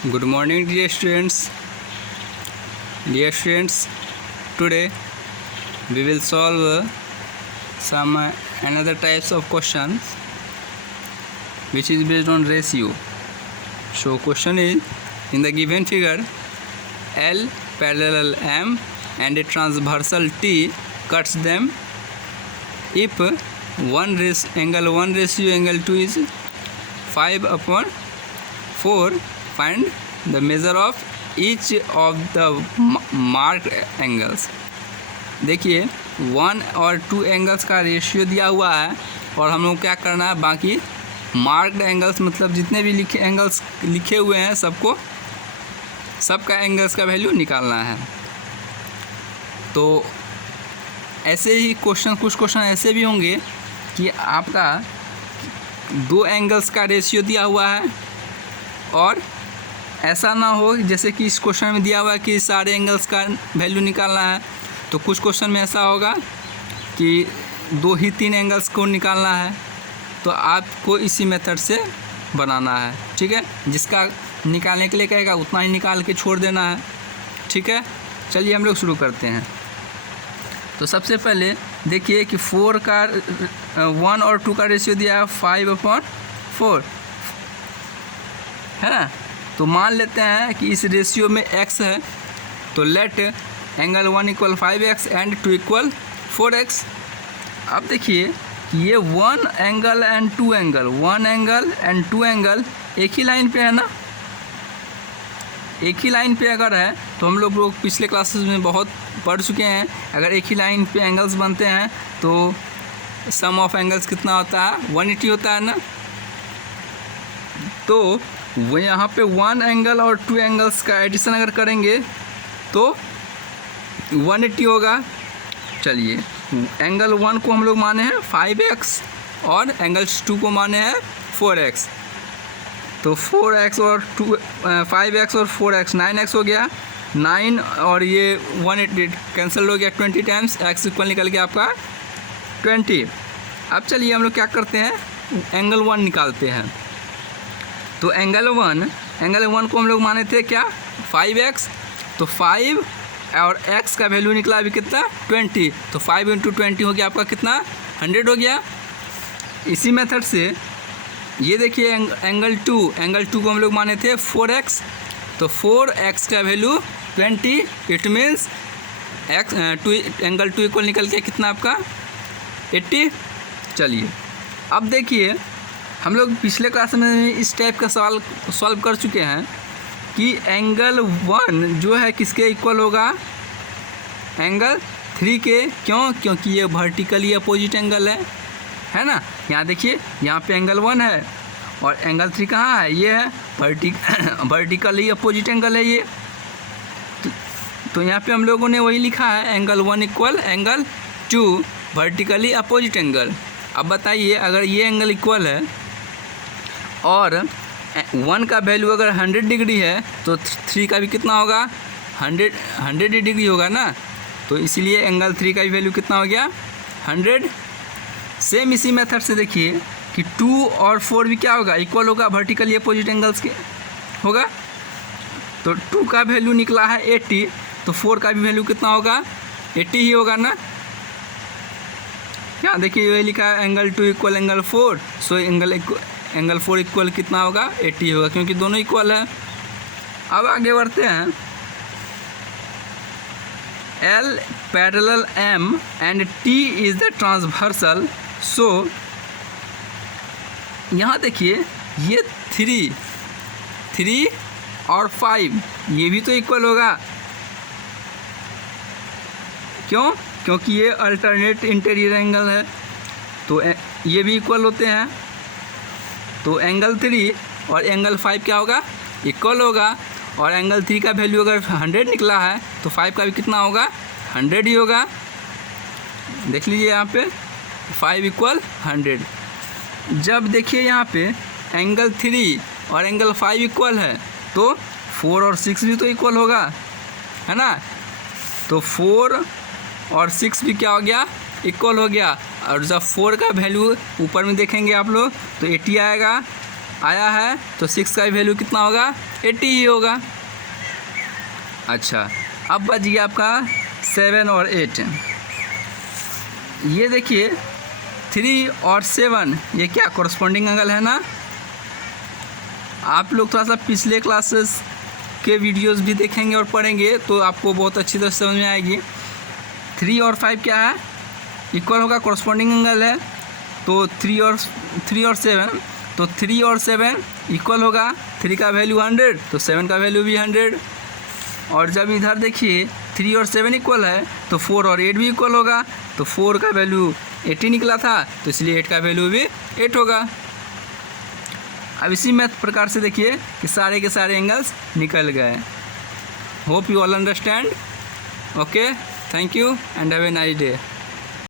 Good morning, dear students. Dear students, today we will solve some another types of questions which is based on ratio. So question is, in the given figure, L parallel M and a transversal T cuts them. If angle 1 ratio angle 2 is 5/4, find the measure of each of the marked angles. देखिए 1 और 2 angles का ratio दिया हुआ है और हम लोग क्या करना है, बाकी मार्क्ड एंगल्स मतलब जितने भी एंगल्स लिखे हुए हैं सबका एंगल्स का वैल्यू निकालना है। तो ऐसे ही कुछ क्वेश्चन ऐसे भी होंगे कि आपका 2 एंगल्स का रेशियो दिया हुआ है और ऐसा ना हो जैसे कि इस क्वेश्चन में दिया हुआ है कि सारे एंगल्स का वैल्यू निकालना है। तो कुछ क्वेश्चन में ऐसा होगा कि 2 ही 3 एंगल्स को निकालना है, तो आपको इसी मेथड से बनाना है। ठीक है, जिसका निकालने के लिए कहेगा उतना ही निकाल के छोड़ देना है। ठीक है, चलिए हम लोग शुरू करते हैं। तो सबसे पहले देखिए कि 4 का 1 और 2 का रेशियो दिया है 5/4 है ना। तो मान लेते हैं कि इस रेशियो में x है, तो let angle 1 = 5x and 2 = 4x। अब देखिए कि ये 1 एंगल एंड 2 एंगल एक ही लाइन पे है ना। एक ही लाइन पे अगर है तो हम लोग पिछले क्लासेस में बहुत पढ़ चुके हैं, अगर एक ही लाइन पे एंगल्स बनते हैं तो सम ऑफ एंगल्स कितना होता है, 180 होता है ना। तो वो यहाँ पे 1 एंगल और 2 एंगल्स का एडिशन अगर करेंगे तो 180 होगा। चलिए एंगल 1 को हम लोग माने हैं 5x और एंगल्स 2 को माने हैं 4x। तो 4x और 5x और 4x 9x हो गया, 9 और ये 180 कैंसिल हो गया 20 टाइम्स, x इक्वल निकल गया आपका 20। अब चलिए हम लोग क्या करते हैं, एंगल 1 निकालते हैं। तो एंगल 1 को हम लोग माने थे क्या 5x, तो 5 और x का वैल्यू निकला अभी कितना 20, तो 5 × 20 हो गया आपका कितना 100 हो गया। इसी मेथड से ये देखिए एंगल 2 को हम लोग माने थे 4x, तो 4x का value 20, it means angle 2 equal निकल के कितना आपका 80। चलिए अब देखिए हम लोग पिछले क्लास में इस टाइप का सवाल सॉल्व कर चुके हैं कि एंगल 1 जो है किसके इक्वल होगा, एंगल 3 के। क्योंकि ये वर्टिकली अपोजिट एंगल है ना। यहाँ देखिए यहाँ पे एंगल 1 है और एंगल 3 कहाँ है, ये है वर्टिकली अपोजिट एंगल है ये। तो यहाँ पे हम लोगों ने वही लिखा है, angle 1 = angle 2 vertically opposite angle. अब बताइए अगर ये एंगल इक्वल है और 1 का वैल्यू अगर 100 डिग्री है तो 3 का भी कितना होगा 100 डिग्री होगा ना। तो इसीलिए एंगल 3 का भी वैल्यू कितना हो गया 100। सेम इसी मेथड से देखिए कि 2 और 4 भी क्या होगा, इक्वल होगा, वर्टिकली अपोजिट एंगल्स के होगा। तो 2 का वैल्यू निकला है 80, तो 4 का भी वैल्यू कितना होगा 80 ही होगा ना। यहाँ देखिए ये लिखा है angle 2 = angle 4, so angle 4 equal कितना होगा 80 होगा, क्योंकि दोनों इक्वल है। अब आगे बढ़ते हैं। L parallel M and T is the transversal, so यहाँ देखिए ये 3 और 5 ये भी तो इक्वल होगा। क्योंकि ये अल्टरनेट इंटीरियर एंगल है, तो ये भी इक्वल होते हैं। तो एंगल 3 और एंगल 5 क्या होगा इक्वल होगा, और एंगल 3 का वैल्यू अगर 100 निकला है तो 5 का भी कितना होगा 100 ही होगा। देख लीजिए यहाँ पे 5 = 100। जब देखिए यहाँ पे एंगल 3 और एंगल 5 इक्वल है तो 4 और 6 भी तो इक्वल होगा, है ना। तो 4 और 6 भी क्या हो गया इक्वल हो गया। और जब 4 का वैल्यू ऊपर में देखेंगे आप लोग तो 80 आएगा, आया है तो 6 का वैल्यू कितना होगा, 80 ही होगा। अच्छा, अब बच गया आपका 7 और 8। ये देखिए 3 और 7 ये क्या कॉरस्पॉन्डिंग एंगल है ना। आप लोग थोड़ा सा पिछले क्लासेस के वीडियोस भी देखेंगे और पढ़ेंगे तो आपको बहुत अच्छी तरह समझ में आएगी। 3 और 5 क्या है, इक्वल होगा, कॉरस्पॉन्डिंग एंगल है। तो 3 और 7, तो 3 और 7 इक्वल होगा। 3 का वैल्यू 100 तो 7 का वैल्यू भी 100। और जब इधर देखिए 3 और 7 इक्वल है तो 4 और 8 भी इक्वल होगा। तो 4 का वैल्यू 80 निकला था तो इसलिए 8 का वैल्यू भी 8 होगा। अब इसी मैथ प्रकार से देखिए कि सारे के सारे एंगल्स निकल गए। Hope you all understand. Okay, thank you and have a nice day.